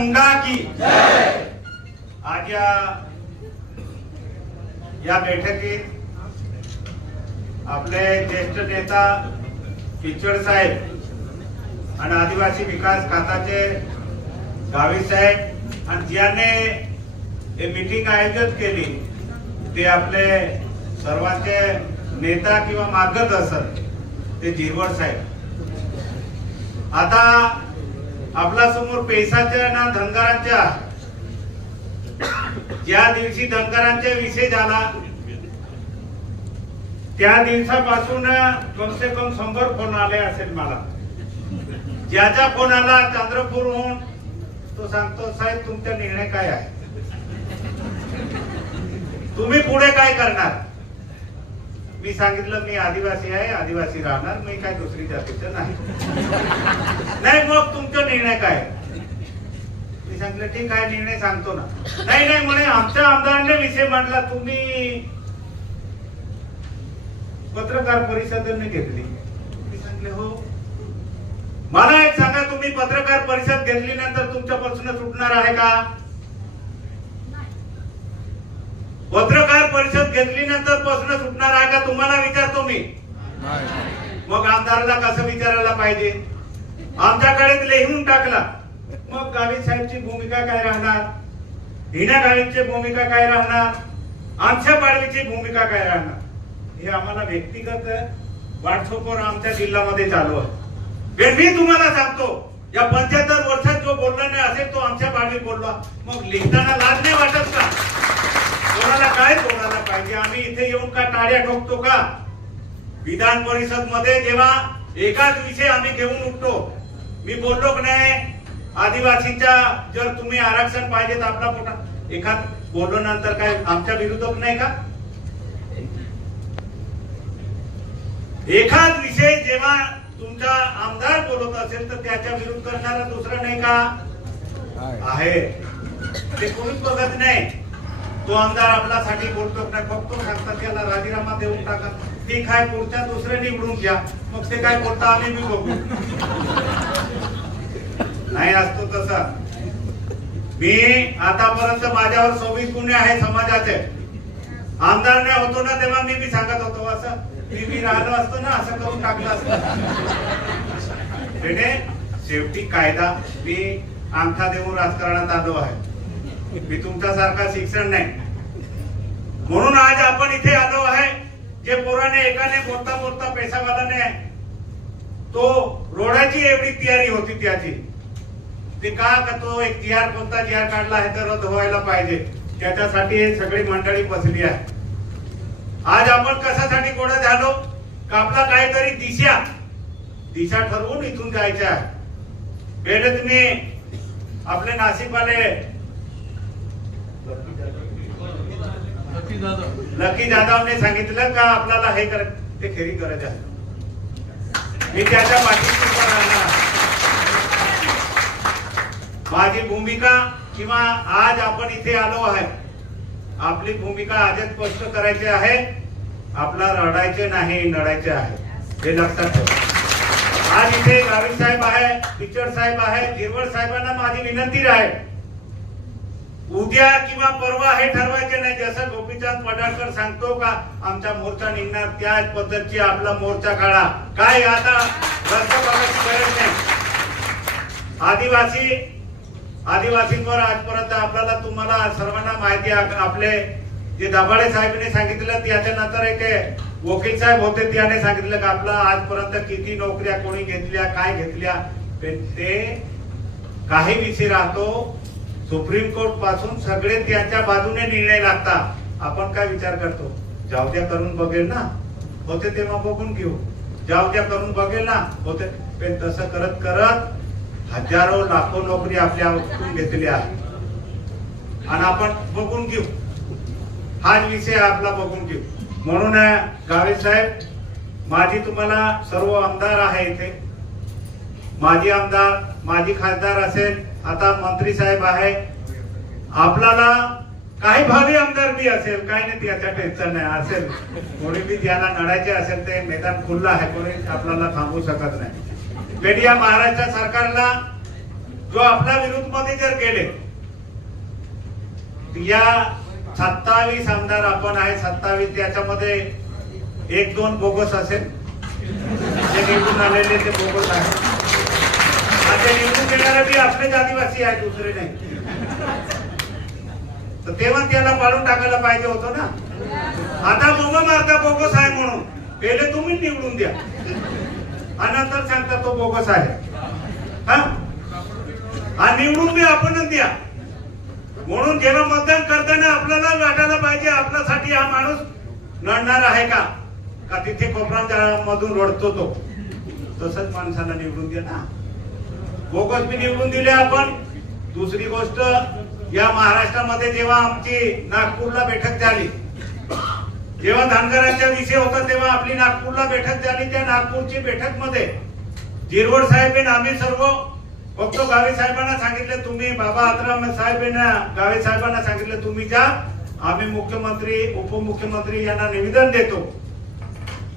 मुंडा की। आज या या बैठकीत आपले ज्येष्ठ नेता पिचड साहेब आणि आदिवासी विकास खात्याचे गावी साहेब आणि ज्याने हे मीटिंग आयोजित केली ते आपले सर्वांचे नेता किंवा मार्गदर्शक ते जिरवड साहेब. आता आपला समोर पैसाच्या ना धनगारांच्या. ज्या दिवशी धनगरांचा विषय झाला त्या दिवसापासून कम से कम शंभर फोन आले असेल मला. ज्याचा फोन आला चंद्रपूरहून तो सांगतो साहेब तुमचा निर्णय काय आहे? तुम्ही पुढे काय करणार? मी सांगितलं मी आदिवासी आहे आदिवासी राहणार मी काय दुसरी जातीचं नाही. नाही मग तुमचा निर्णय काय? मी सांगितलं ठीक आहे निर्णय सांगतो ना. नाही नाही म्हणे आमच्या आमदारांनी विषय मांडला तुम्ही पत्रकार परिषदेने घेतली. मी सांगले हो. मला एक सांगा तुम्ही पत्रकार परिषद घेतली नंतर तुमच्यापासून सुटणार आहे का? पत्रकार परिषद घेतली नंतर पासून सुटणार आहे का? तुम्हाला विचारतो मी. मग आमदाराला कसं विचारायला पाहिजे? आमच्याकडे लिहून टाकला. मग गावी साहेबची भूमिका काय राहणार? हिना गावीची भूमिका काय राहणार? आमच्या पाडवीची भूमिका काय राहणार? हे आम्हाला व्यक्तिगत व्हॉट्सअपवर आमच्या जिल्ह्यामध्ये चालू आहे. मी तुम्हाला सांगतो या पंच्याहत्तर वर्षात जो बोलला नाही असेल तो आमच्या पाडवी बोलला. मग लिहिताना लाज नाही वाटत का? काय बोलायला पाहिजे? आम्ही इथे येऊन का टाळ्या ठोकतो का? विधान परिषदमध्ये जेव्हा एकाच विषय आम्ही घेऊन उठतो. मी बोललो की नाही आदिवासीच्या जर तुम्ही आरक्षण पाहिजे तर आपला पोटा. एखाद बोललो नंतर काय आमच्या विरोधक नाही का? एखाद विषय जेव्हा तुमचा आमदार बोलत असेल तर त्याच्या विरोध करणारा दुसरा नाही का? आहे. ते कोणीच बघत नाही. तो आमदार आपल्यासाठी बोलतो नाही सांगतात त्याला राजीनामा देऊन टाका. ते काय पुढच्या दुसरे निवडून घ्या. मग ते काय बोलता आम्ही मी बघू. नाही असतो तसा. मी आतापर्यंत माझ्यावर सव्वीस गुन्हे आहे समाजाचे. आमदार नाही होतो ना तेव्हा मी मी सांगत होतो असं. मी मी राहिलो असतो ना असं करून टाकलं असतं. शेवटी कायदा. मी अंगठा देऊन राजकारणात आलो आहे. मी तुमच्यासारखा शिक्षण नाही. म्हणून आज आपण इथे आलो आहे. जे पोराने एकाने मोठा मोठा पैसावालाने तो रोडाची एवढी तयारी होती त्याची. ते का का तो एक तिहार कोणता जिहार काढला आहे तर रद्द व्हायला पाहिजे. त्याच्यासाठी सगळी मंडळी बसली आहे. आज आपण कशासाठी गोड झालो? का आपला काहीतरी दिशा? दिशा ठरवून इथून जायच्या आहे. मी आपले नाशिकवाले लकी जाधवने सांगितलं का आपल्याला हे कर ते खेरी करत आहे? मी त्याच्या पाठीशी पण राहणार. माझी भूमिका किंवा आज आपण इथे आलो आहे आपली भूमिका आजच स्पष्ट करायची आहे. आपला रडायचे नाही नडायचे आहे. हे लक्षात ठेवा. आज इथे गावी साहेब आहे टीचर साहेब आहे जिरवड साहेबांना माझी विनंती राहील उद्या किंवा परवा हे ठरवायचे नाही जसं गोपीचंद पडाळकर सांगतो का आमचा मोर्चा निघणार त्याच पद्धतची आपला मोर्चा काढा. काय आता? रस्त बघायची गरज नाही. आदिवासी आदिवासींवर आजपर्यंत आपल्याला तुम्हाला सर्वांना माहिती आपले जे दाभाडे साहेबांनी सांगितलं त्याच्यानंतर एक वकील साहेब होते त्याने सांगितलं की आपला आजपर्यंत किती नोकऱ्या कोणी घेतल्या काय घेतल्या ते काही विषय राहतो. सुप्रीम कोर्टपासून सगळे त्यांच्या बाजूने निर्णय लागतात आपण काय विचार करतो? जाऊ द्या करून बघेल ना. होते तेव्हा बघून घेऊ. जाऊ द्या करून बघेल ना. होते. पण तसं करत करत हजारो लाखो नोकरी आपल्या घेतली आहे. आणि आपण बघून घेऊ. हाच विषय आपला बघून घेऊ. म्हणून गावे साहेब माझी तुम्हाला सर्व आमदार आहे इथे. माजी आमदार माजी खासदार असेल आता मंत्री साहेब आहे. आपल्याला काही भावी आमदार बी असेल काही नाही त्याच्या टेन्शन नाही. असेल कोणी बी ज्याला नडायचे असेल ते मैदान खुल्लं आहे कोणी आपल्याला थांबवू शकत नाही. या महाराष्ट्र सरकारला जो आपल्या विरुद्धमध्ये जर गेले या सत्तावीस आमदार आपण आहे सत्तावीस त्याच्यामध्ये एक दोन बोगस असेल. जे निवडून आलेले ते बोगस आहे आणि ते निवडून गेणारे बी आपलेच आदिवासी आहे दुसरे नाही. तर तेव्हा त्याला पाडून टाकायला पाहिजे होतं ना. आता बोमा मारता बोगस आहे म्हणून. पहिले तुम्ही निवडून द्या. आणि नंतर सांगता तो बोगस आहे हा? निवडून बी आपणच द्या. म्हणून जेव्हा मतदान करताना आपल्याला वाटायला पाहिजे आपल्यासाठी हा माणूस लढणार आहे का? का तिथे कोपरा मधून रडतो तो? तसंच माणसाला निवडून द्या ना. बोगस बी निवडून दिले आपण. दुसरी गोष्ट या महाराष्ट्रामध्ये जेव्हा आमची नागपूरला बैठक झाली जेव्हा धनगरांचा विषय होता तेव्हा आपली नागपूरला बैठक झाली. त्या नागपूरची बैठकमध्ये जिरवड साहेब आम्ही सर्व फक्त गावे साहेबांना सांगितले तुम्ही बाबा आत्राम साहेबांना गावे साहेबांना सांगितलं तुम्ही जा. आम्ही मुख्यमंत्री उपमुख्यमंत्री यांना निवेदन देतो.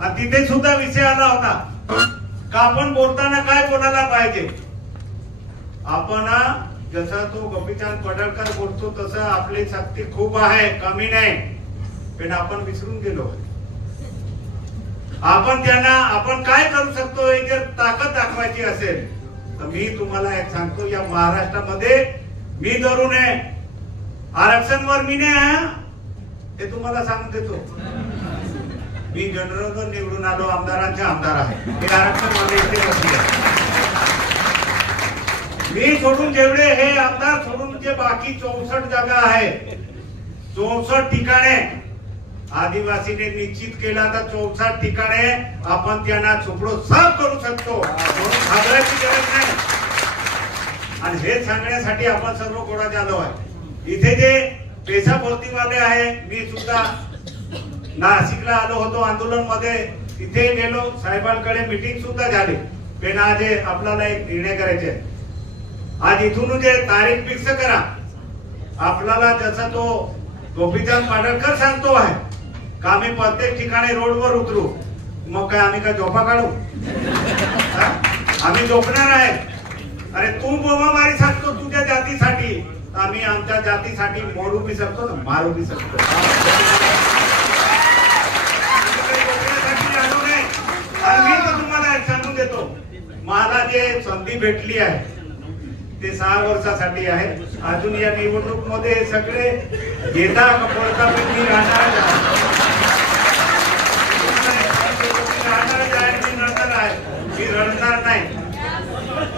आणि तिथे सुद्धा विषय आला होता. का आपण बोलताना काय बोलायला पाहिजे? आपण जसा तो गोपीचंद पडळकर बोलतो तसं आपली शक्ती खूप आहे कमी नाही. पण आपण विसरून गेलो. आपण त्यांना आपण काय करू शकतो हे जर ताकद दाखवायची असेल तर मी तुम्हाला एक सांगतो या महाराष्ट्रामध्ये मी धरून आहे. आरक्षण वर मी नाही ते हे तुम्हाला सांगून देतो. मी जनरल निवडून आलो आमदारांचे आमदार आहे. हे आरक्षणमध्ये इथे मी सोडून जेवढे हे आमदार सोडून जे बाकी चौसष्ट जागा आहे चौसष्ट ठिकाणे आदिवासीने निश्चित केला तर चौसष्ट ठिकाणे आपण त्यांना चुकडो साफ करू शकतो. म्हणून घाबरायची गरज नाही. आणि हे सांगण्यासाठी आपण सर्व गोळा झालो आहे. इथे जे पेशा भोवतीमध्ये आहे मी सुद्धा नाशिकला आलो होतो आंदोलनमध्ये तिथे गेलो साहेबांकडे मीटिंग सुद्धा झाली. पण आज आपल्याला एक निर्णय करायचे आहे. आज इथून जे तारीख फिक्स करा. आपल्याला जसा तो गोपीचंद पाडळकर सांगतो आहे का आम्ही प्रत्येक ठिकाणी रोडवर उतरू मग काय आम्ही काय झोपा काढू? आम्ही झोपणार आहे. अरे तू बोमामारी सांगतो तुझ्या जातीसाठी आम्ही आमच्या जातीसाठी मोडू बी शकतो ना मारू बी शकतो मी तुम्हाला सांगून देतो मला जे संधी भेटली आहे ते सहा वर्षासाठी आहे अजून या निवडणूकमध्ये सगळे घेता पडता पण मी राहणारच आहे. मी राहणारच आहे, मी रडणार नाही.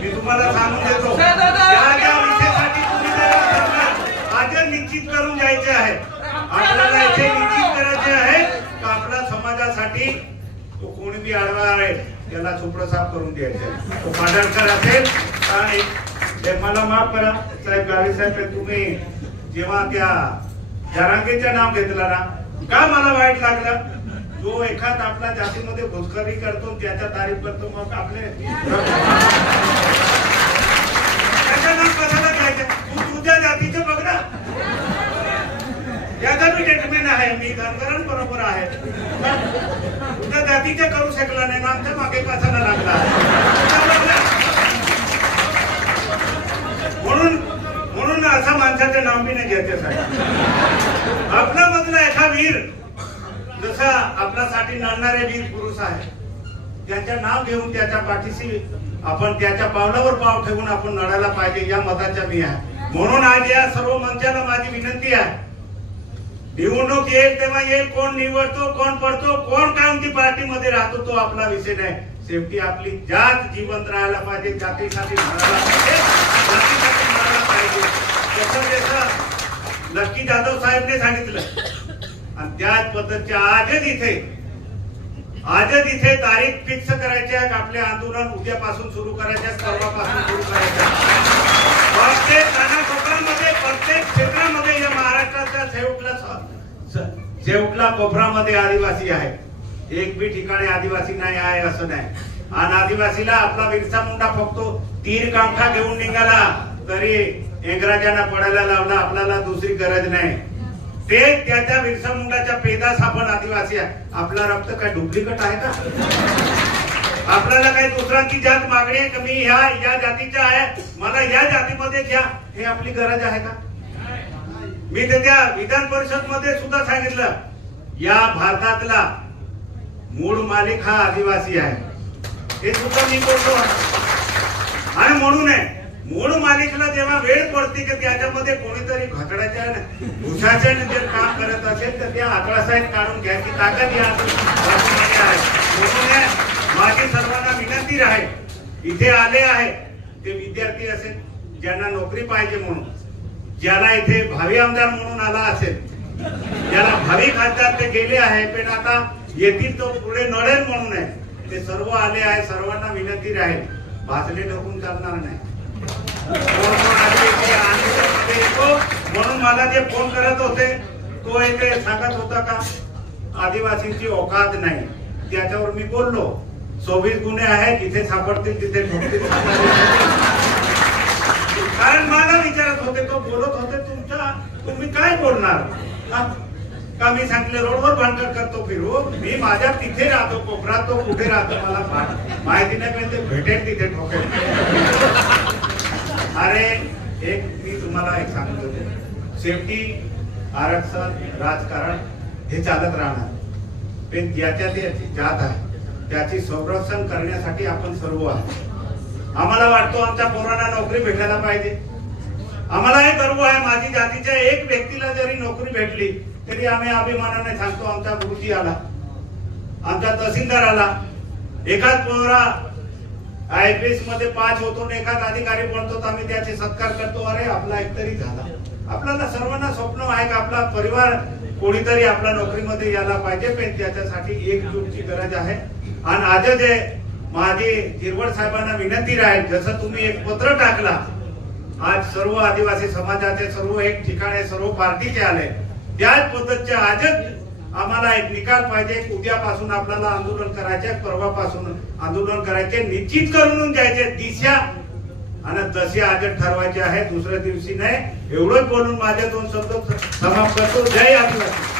मी तुम्हाला सांगून देतो. विषयासाठी तुम्ही आज निश्चित करून जायचे आहे. आपल्याला इथे निश्चित करायचे आहे का आपल्या समाजासाठी तो कोणी बी आडवा आहे त्याला चुपडं साफ करून द्यायचं. तो पाडळकर असेल का एक- मला माफ करा साहेब गावी साहेब तुम्ही जेव्हा त्या जरांगेचं नाव घेतलं ना का मला वाईट लागलं? जो एखाद आपल्या जातीमध्ये घुसखोरी करतो त्याच्या तारीफ करतो मग आपले. तू तुझ्या जातीचं बघ ना. याचा मी ट्रीटमेंट आहे मी धनगरांबरोबर आहे. तुझ्या जातीचे करू शकला नाही ना आमच्या मागे कशाला लागला म्हणून म्हणून असा माणसाचं नाव मी नाही घेते साहेब. आपला मधला एका वीर जसा आपल्यासाठी लढणारे वीर पुरुष आहे त्याच्या नाव घेऊन त्याच्या पाठीशी आपण त्याच्या पावलावर पाव ठेवून आपण लढायला पाहिजे या मताच्या मी आहे. म्हणून आज या सर्व मंचाला माझी विनंती आहे. निवडणूक येईल तेव्हा येईल कोण निवडतो कोण पडतो कोण कोणती पार्टीमध्ये राहतो तो आपला विषय नाही. शेवटी आपली जात जिवंत राहायला पाहिजे जातीसाठी लढायला पाहिजे. जातीसाठी लढायला पाहिजे जसं जसं लक्की जाधव साहेबने सांगितलं. आणि त्याच पद्धतीच्या आजच इथे आजच इथे तारीख फिक्स करायची आहे आपले आंदोलन उद्यापासून सुरू करायचे सर्वापासून परवापासून सुरू करायचे प्रत्येक कानाकोपऱ्यामध्ये प्रत्येक क्षेत्रामध्ये या महाराष्ट्राच्या शेवटला स- शेवटला कोपरामध्ये आदिवासी आहे. एक बी ठिकाणी आदिवासी नाही आहे असं नाही. आणि आदिवासीला आपला बिरसा मुंडा फक्त तीर कामठा घेऊन निघाला तरी इंग्रजांना पडायला लावला आपल्याला दुसरी गरज नाही. ते त्या बिरसा मुंडाच्या पेदास आपण आदिवासी आहे. आपला रक्त काय डुप्लिकेट आहे का? आपल्याला काही दुसऱ्यांची जात मागणी आहे मी ह्या या जातीच्या आहे. मला या जातीमध्ये घ्या. हे आपली गरज आहे का? मी तर त्या विधान परिषदमध्ये सुद्धा सांगितलं. या भारतातला मूळ मालिक हा आदिवासी आहे. हे सुद्धा मी बोलतो आणि म्हणून आहे मूळ मालिकला जेव्हा वेळ पडते की त्याच्यामध्ये कोणीतरी घटडाच्या भुसाच्या जर काम करत असेल तर त्या आकडासाहेब काढून घ्यायची ताकद या म्हणून माझी सर्वांना विनंती आहे इथे आले आहे ते विद्यार्थी असेल ज्यांना नोकरी पाहिजे म्हणून ज्याला इथे भावी आमदार म्हणून आला असेल ज्याला भावी खासदार ते गेले आहे पण आता येतील तो पुढे नडेल म्हणून आहे. ते सर्व आले आहे सर्वांना विनंती राहील भाजले ढकून चालणार नाही. म्हणून मला जे फोन करत होते तो एक सांगत होता का आदिवासींची औकात नाही. त्याच्यावर मी बोललो सव्वीस गुन्हे आहेत जिथे सापडतील तिथे कारण मला विचारत होते तो बोलत होते तुमच्या तुम्ही काय बोलणार? का मी सांगितले रोडवर भांडण करतो फिरू मी माझ्या तिथे राहतो कोपरात तो कुठे राहतो मला माहिती नाही पण ते भेटेल तिथे ठोकेल अरे एक मी तुम्हाला एक सांगत सेफ्टी आरक्षण राजकारण हे चालत राहणार. पण ज्याच्या त्याची जात आहे त्याची संरक्षण करण्यासाठी आपण सर्व आहे आम्हाला वाटतो आमच्या पोरांना नोकरी भेटायला पाहिजे. आम्हाला हे गर्व आहे माझी जातीच्या एक व्यक्तीला जरी नोकरी भेटली तरी आम्ही अभिमानाने सांगतो आमचा गुरुजी आला आमचा तहसीलदार आला. एकाच पोरा आय पी एसमध्ये पाच होतो आणि एकाच अधिकारी बनतो तर आम्ही त्याचे सत्कार करतो. अरे आपला एकतरी झाला. आपल्याला सर्वांना स्वप्न आहे का आपला परिवार कोणीतरी आपल्या नोकरीमध्ये यायला पाहिजे? पण त्याच्यासाठी एकजूटची गरज आहे. आणि आज जे माझी हिरवड साहेबांना विनंती राहील जसं तुम्ही एक पत्र टाकला आज सर्व आदिवासी समाजाचे सर्व एक ठिकाणे सर्व पार्टीचे आले. त्याच पद्धतीचे आजच आम्हाला एक निकाल पाहिजे. उद्यापासून आपल्याला आंदोलन करायचे परवापासून आंदोलन करायचे. निश्चित करून जायचे. दिशा आणि तसे आजच ठरवायचे आहे दुसऱ्या दिवशी नाही. एवढंच बोलून माझ्या दोन शब्द समाप्त करतो. जय आदिवासी.